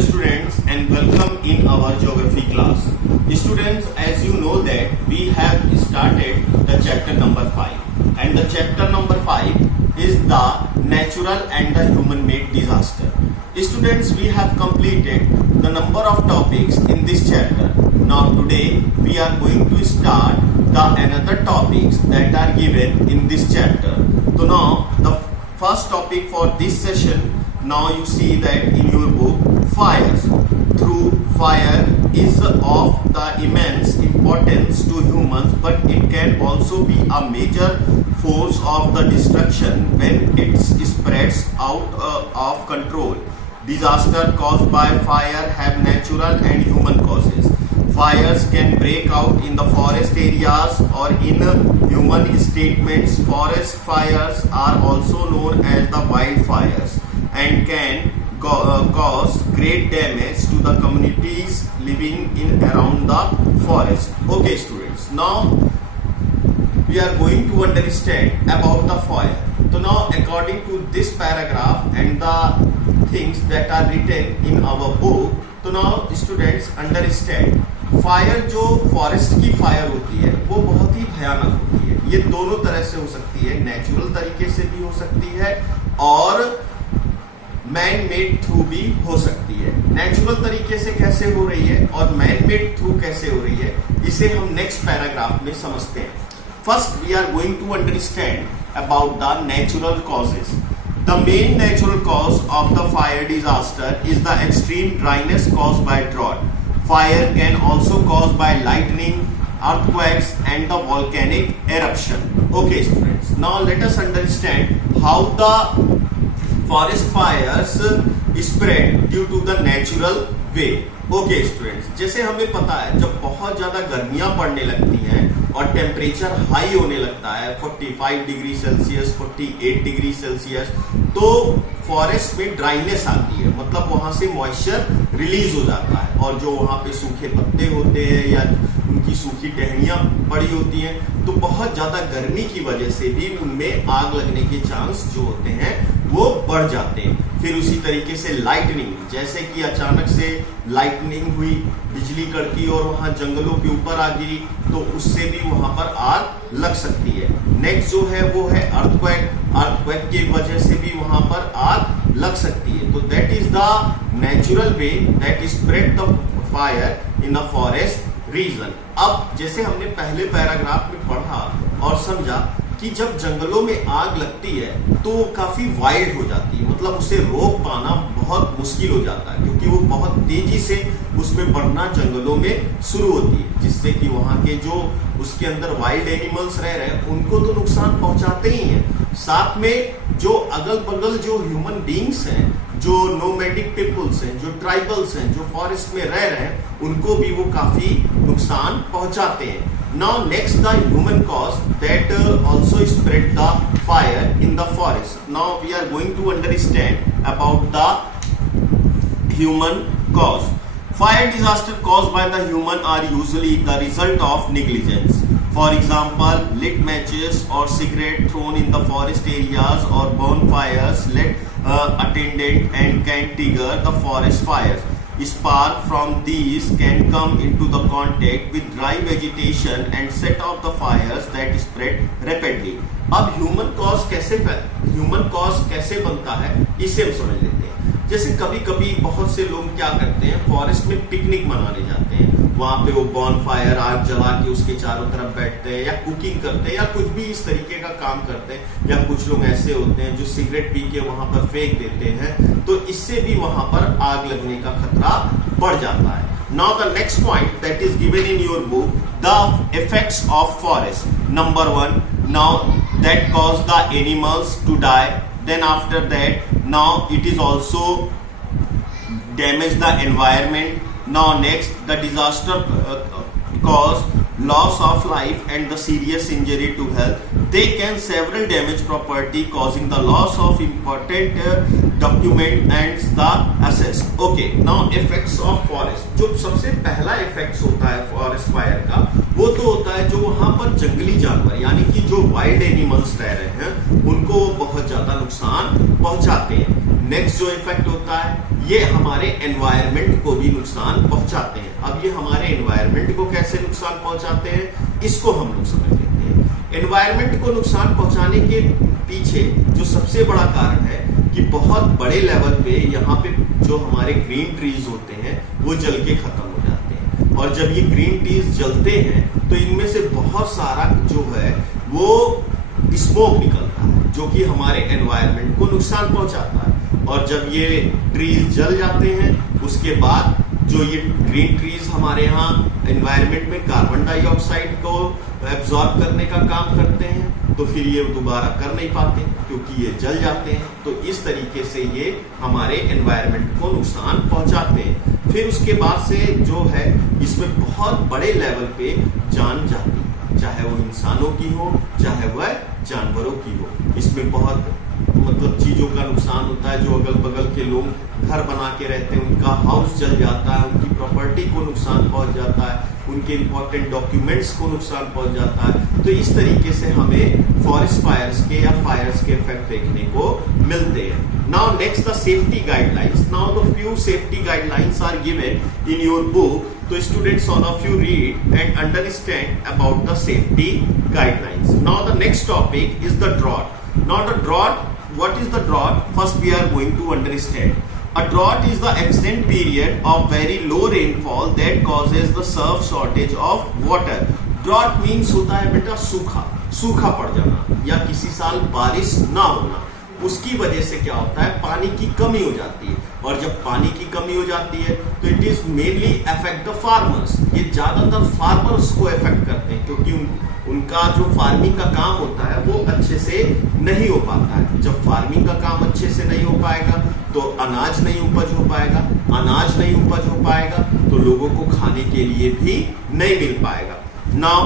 students and welcome in our geography class. Students, as you know that we have started the chapter number 5 and the chapter number 5 is the natural and the human made disaster. Students, we have completed the number of topics in this chapter. Now today we are going to start the another topics that are given in this chapter. So now the first topic for this session, now you see that in your book, fires. Through fire is of the immense importance to humans, but it can also be a major force of the destruction when it spreads out of control. Disaster caused by fire have natural and human causes. Fires can break out in the forest areas or in human statements. Forest fires are also known as the wildfires and can cause great damage to the communities living in around the forest. Okay students, now we are going to understand about the fire. So now according to this paragraph and the things that are written in our book, तो now students understand fire जो forest की fire होती है वो बहुत ही भयानक होती है. ये दोनों तरह से हो सकती है, नेचुरल तरीके से भी हो सकती है और मैन मेड थ्रू भी हो सकती है. नेचुरल तरीके से कैसे हो रही है और मैन मेड थ्रू कैसे हो रही है, इसे हम नेक्स्ट पैराग्राफ में समझते हैं. First we are going to understand about the natural causes. The main natural cause of the fire disaster is the extreme dryness caused by drought. Fire can also cause by lightning, earthquakes and the volcanic eruption. Okay students, now let us understand how the forest fires spread due to the natural way. Okay students, जैसे हमें पता है जब बहुत ज्यादा गर्मियां पड़ने लगती हैं और टेम्परेचर हाई होने लगता है 45 डिग्री सेल्सियस 48 डिग्री सेल्सियस, तो फॉरेस्ट में ड्राइनेस आती है, मतलब वहां से मॉइस्चर रिलीज हो जाता है और जो वहां पे सूखे पत्ते होते हैं या उनकी सूखी टहनियां पड़ी होती हैं, तो बहुत ज्यादा गर्मी की वजह से भी उनमें आग लगने के चांस जो होते हैं वो बढ़ जाते हैं. फिर उसी तरीके से लाइटनिंग, जैसे कि अचानक से लाइटनिंग हुई, बिजली कड़की और वहां जंगलों के ऊपर आ गिरी, तो उससे भी वहां पर आग लग सकती है. नेक्स्ट जो है वो है अर्थक्वेक. अर्थक्वेक की वजह से भी वहां पर आग लग सकती है. तो that is the natural way that spread the fire in the forest region. अब जैसे हमने पहले पैराग्राफ में पढ़ा और समझा कि जब जंगलों में आग लगती है तो वो काफी वाइल्ड हो जाती है, मतलब उसे रोक पाना बहुत मुश्किल हो जाता है क्योंकि वो बहुत तेजी से उसमें बढ़ना जंगलों में शुरू होती है, जिससे कि वहां के जो उसके अंदर वाइल्ड एनिमल्स रह रहे हैं उनको तो नुकसान पहुंचाते ही हैं, साथ में जो अगल बगल जो ह्यूमन बींग्स हैं, जो नोमैडिक पीपल्स हैं, जो ट्राइबल्स हैं, जो फॉरेस्ट में रह रहे हैं, उनको भी वो काफी नुकसान पहुंचाते हैं. Now next the human cause that also spread the fire in the forest. Now we are going to understand about the human cause. Fire disaster caused by the human are usually the result of negligence. For example, lit matches or cigarette thrown in the forest areas or bonfires lit attendant and can trigger the forest fires. Spark from these can come into the contact with dry vegetation and set off the fires that spread rapidly. अब human cause कैसे बनता है इसे हम समझ लेते हैं. जैसे कभी कभी बहुत से लोग क्या करते हैं, फॉरेस्ट में पिकनिक मनाने जाते हैं, वहां पे वो बॉनफायर आग जला के उसके चारों तरफ बैठते हैं या कुकिंग करते हैं या कुछ भी इस तरीके का काम करते हैं, या कुछ लोग ऐसे होते हैं जो सिगरेट पी के वहां पर फेंक देते हैं, तो इससे भी वहां पर आग लगने का खतरा बढ़ जाता है. Now the next point that is given in your book, the effects of forest. Number 1, now that cause the animals to die. Then after that, now it is also damage the environment. Now next, the disaster cause loss of life and the serious injury to health. They can several damage property causing the loss of important document and the assets. Okay, now effects of forest. जो सबसे पहला effects होता है forest fire का, वो तो होता है जो वहां पर जंगली जानवर यानी कि जो वाइल्ड एनिमल्स रह रहे हैं उनको वो बहुत ज्यादा नुकसान पहुंचाते हैं. नेक्स्ट जो इफेक्ट होता है ये हमारे एनवायरनमेंट को भी नुकसान पहुंचाते हैं। अब ये हमारे एनवायरनमेंट को कैसे नुकसान पहुंचाते हैं, इसको हम लोग समझ लेते हैं। एनवायरनमेंट को नुकसान पहुंचाने के पीछे जो सबसे बड़ा कारण है कि बहुत बड़े लेवल पे यहाँ पे जो हमारे ग्रीन ट्रीज होते हैं वो जल के खत्म हो जाते हैं, और जब ये ग्रीन ट्रीज जलते हैं तो इनमें से बहुत सारा जो है वो स्मोक निकलता है, जो कि हमारे एनवायरनमेंट को नुकसान पहुंचाता है। और जब ये ट्रीज जल जाते हैं उसके बाद जो ये ग्रीन ट्रीज हमारे यहाँ एनवायरनमेंट में कार्बन डाइऑक्साइड को एब्जॉर्ब करने का काम करते हैं, तो फिर ये दोबारा कर नहीं पाते क्योंकि ये जल जाते हैं। तो इस तरीके से ये हमारे एनवायरनमेंट को नुकसान पहुंचाते हैं। फिर उसके बाद से जो है इसमें बहुत बड़े लेवल पे जान जाती है, चाहे वो इंसानों की हो चाहे वह जानवरों की हो। इसमें बहुत मतलब चीजों का नुकसान होता है। जो अगल बगल के लोग घर बना के रहते हैं उनका हाउस जल जाता है, उनकी प्रॉपर्टी को नुकसान पहुंच जाता है, उनके इंपॉर्टेंट डॉक्यूमेंट्स को नुकसान पहुंच जाता है। तो इस तरीके से हमें फॉरेस्ट फायर्स के या फायर्स के इफेक्ट देखने को मिलते हैं। Now next the safety guidelines. Now the few safety guidelines are given in your book, तो students all of you read and understand about the safety guidelines. Now the next topic is the drought. Now the drought, what is the drought? First we are going to understand. A drought is the extended period of very low rainfall that causes the severe shortage of water. Drought means होता है बेटा सूखा, सूखा पड़ जाना या किसी साल बारिश ना होना। उसकी वजह से क्या होता है, पानी की कमी हो जाती है, और जब पानी की कमी हो जाती है तो it is mainly affect the farmers. ये ज्यादातर फार्मर्स को अफेक्ट करते हैं क्योंकि उनका जो फार्मिंग का काम होता है वो अच्छे से नहीं हो पाता है। जब फार्मिंग का काम अच्छे से नहीं हो पाएगा तो अनाज नहीं उपज हो पाएगा, अनाज नहीं उपज हो पाएगा तो लोगों को खाने के लिए भी नहीं मिल पाएगा। Now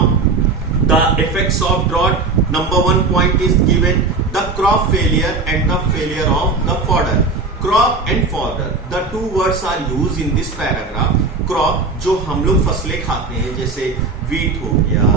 the effects of drought, number 1 point is given, the crop failure and the failure of the fodder. Crop and fodder, the two words are used in this paragraph. Crop जो हम लोग फसलें खाते हैं जैसे wheat हो गया,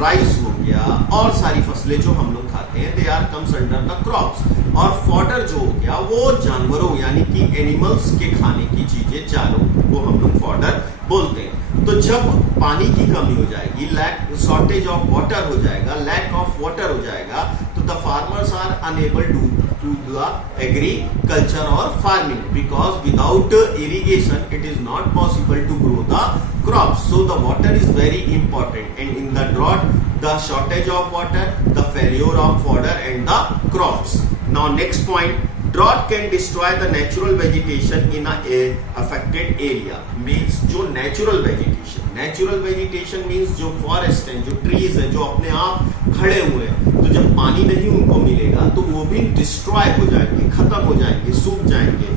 rice हो गया, और सारी फसलें जो हम लोग खाते हैं they are comes under the crops. और fodder जो हो गया वो जानवरों यानी कि एनिमल्स के खाने की चीजें, चारों को हम लोग fodder बोलते हैं। तो जब पानी की कमी हो जाएगी, लैक शॉर्टेज ऑफ वाटर हो जाएगा, लैक ऑफ वाटर हो जाएगा, तो the farmers are unable to the agriculture और farming, because without irrigation it is not possible to grow the crops. So the water is very important, and in the drought the shortage of water, the failure of fodder and the crops. Now next point, drought can destroy the natural vegetation in a affected area. Means जो natural vegetation means जो forest है, जो trees है, जो अपने आप खड़े हुए हैं, तो जब पानी नहीं उनको मिलेगा तो वो भी destroy हो जाएंगे, खत्म हो जाएंगे, सूख जाएंगे।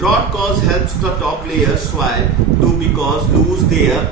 Drought cause helps the top layer soil to because lose there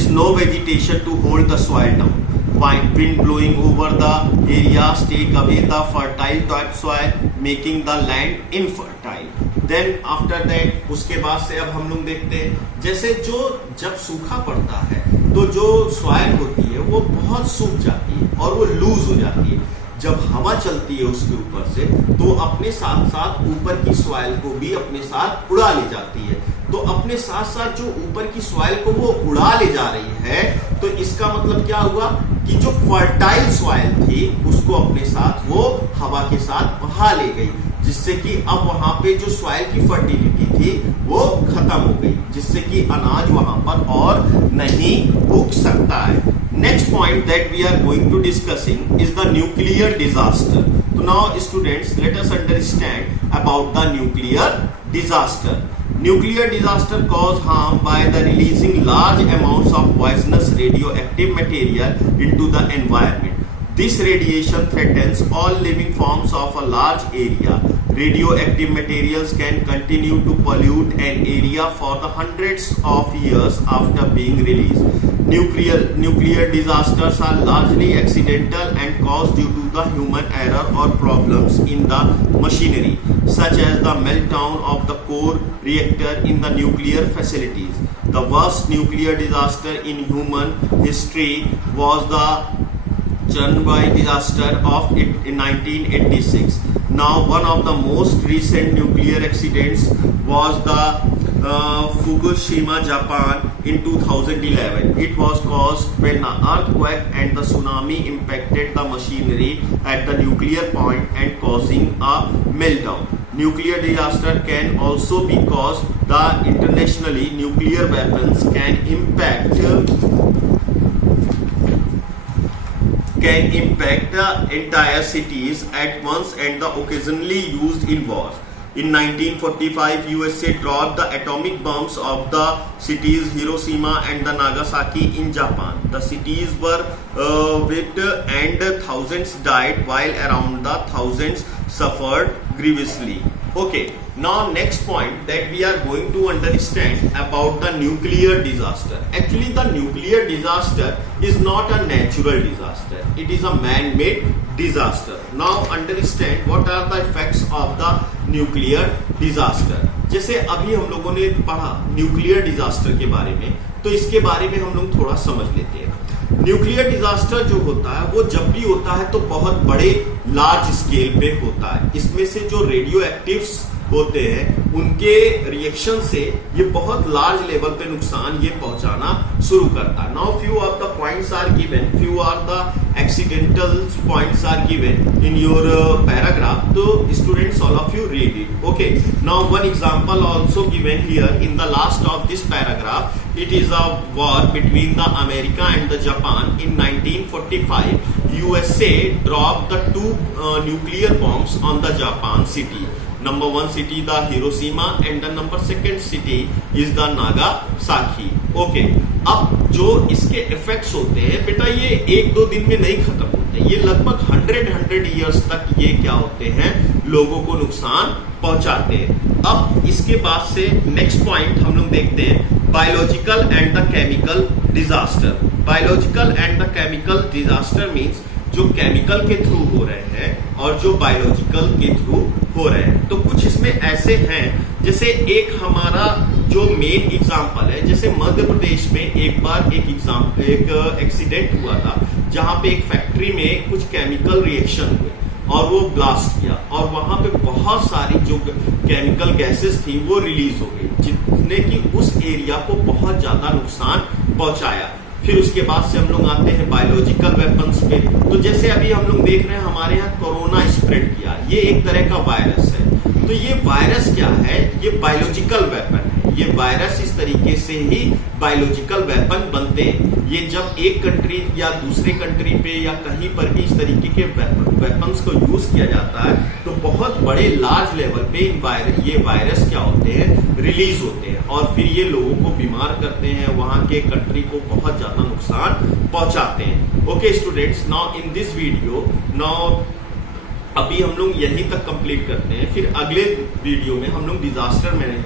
is no vegetation to hold the soil down. Wind blowing over the areas take away the fertile topsoil, making the land infertile. Then after that, उसके बाद से अब हम लोग देखते हैं जैसे जो जब सूखा पड़ता है तो जो सॉइल होती है वो बहुत सूख जाती है और वो लूज हो जाती है। जब हवा चलती है उसके ऊपर से तो अपने साथ साथ ऊपर की सॉइल को भी अपने साथ उड़ा ले जाती है। तो अपने साथ साथ जो ऊपर की सॉइल को वो उड़ा ले जा रही है, तो इसका मतलब क्या हुआ कि जो फर्टाइल सॉइल थी उसको अपने साथ वो हवा के साथ बहा ले गई, जिससे कि अब वहां पे जो सॉइल की फर्टिलिटी थी वो खत्म हो गई, जिससे कि अनाज वहां पर और नहीं उग सकता है। Next point that we are going to discussing is the nuclear disaster. तो now students let us understand about the nuclear disaster. Nuclear disaster cause harm by the releasing large amounts of poisonous radioactive material into the environment. This radiation threatens all living forms of a large area. Radioactive materials can continue to pollute an area for the hundreds of years after being released. Nuclear disasters are largely accidental and caused due to the human error or problems in the machinery, such as the meltdown of the core reactor in the nuclear facilities. The worst nuclear disaster in human history was the Chernobyl disaster of 1986. Now, one of the most recent nuclear accidents was the Fukushima, Japan in 2011. It was caused when an earthquake and the tsunami impacted the machinery at the nuclear point and causing a meltdown. Nuclear disaster can also be caused the internationally nuclear weapons can impact the entire cities at once and the occasionally used in wars. In 1945, USA dropped the atomic bombs of the cities Hiroshima and the Nagasaki in Japan. The cities were whipped and thousands died while around the thousands suffered grievously. Okay, now next point that we are going to understand about the nuclear disaster. Actually, the nuclear disaster is not a natural disaster. It is a man-made disaster. Now understand what are the effects of the nuclear disaster. जैसे अभी हम लोगों ने पढ़ा nuclear disaster के बारे में, तो इसके बारे में हम लोग थोड़ा समझ लेते हैं। न्यूक्लियर डिजास्टर जो होता है वो जब भी होता है तो बहुत बड़े लार्ज स्केल पे होता है। इसमें से जो रेडियो एक्टिव्स होते हैं उनके रिएक्शन से ये बहुत लार्ज लेवल पे नुकसान ये पहुंचाना शुरू करता है। Now few of the points are given, few are the accidental points are given in your paragraph, तो students all of you read it. Okay, now one example also given here in the last of this paragraph. It is a war between the America and the Japan. In 1945, USA dropped the two nuclear bombs on the Japan city. Number one city the Hiroshima and the number second city is the Nagasaki. Okay, अब जो इसके effects होते हैं बेटा ये एक दो दिन में नहीं खत्म होते, ये लगभग 100 years तक ये क्या होते हैं, लोगों को नुकसान पहुंचाते हैं। अब इसके बाद से नेक्स्ट पॉइंट हम लोग देखते हैं biological and the chemical disaster. Biological and the chemical disaster means जो केमिकल के थ्रू हो रहे हैं और जो बायोलॉजिकल के थ्रू हो रहे हैं। तो कुछ इसमें ऐसे हैं, जैसे एक हमारा जो मेन एग्जांपल है, जैसे मध्य प्रदेश में एक बार एक एक्सीडेंट हुआ था जहां पे एक फैक्ट्री में कुछ केमिकल रिएक्शन हुए और वो ब्लास्ट किया और वहां पे बहुत सारी जो केमिकल गैसेस थी वो रिलीज हो गई, जिसने कि उस एरिया को बहुत ज्यादा नुकसान पहुंचाया। फिर उसके बाद से हम लोग आते हैं बायोलॉजिकल वेपन्स पे। तो जैसे अभी हम लोग देख रहे हैं हमारे यहाँ कोरोना स्प्रेड किया, ये एक तरह का वायरस है। तो ये वायरस क्या है, ये बायोलॉजिकल वेपन है। ये वायरस इस तरीके से ही बायोलॉजिकल वेपन बनते हैं। ये जब एक कंट्री या दूसरे कंट्री पे या कहीं पर भी इस तरीके के वेपन्स को यूज किया जाता है तो बहुत बड़े लार्ज लेवल पे ये वायरस क्या होते हैं, रिलीज होते हैं और फिर ये लोगों को बीमार करते हैं, वहां के कंट्री को बहुत ज्यादा नुकसान पहुंचाते हैं। Okay students, now in this video, now अभी हम लोग यहीं तक कंप्लीट करते हैं, फिर अगले वीडियो में हम लोग डिजास्टर मैनेजमेंट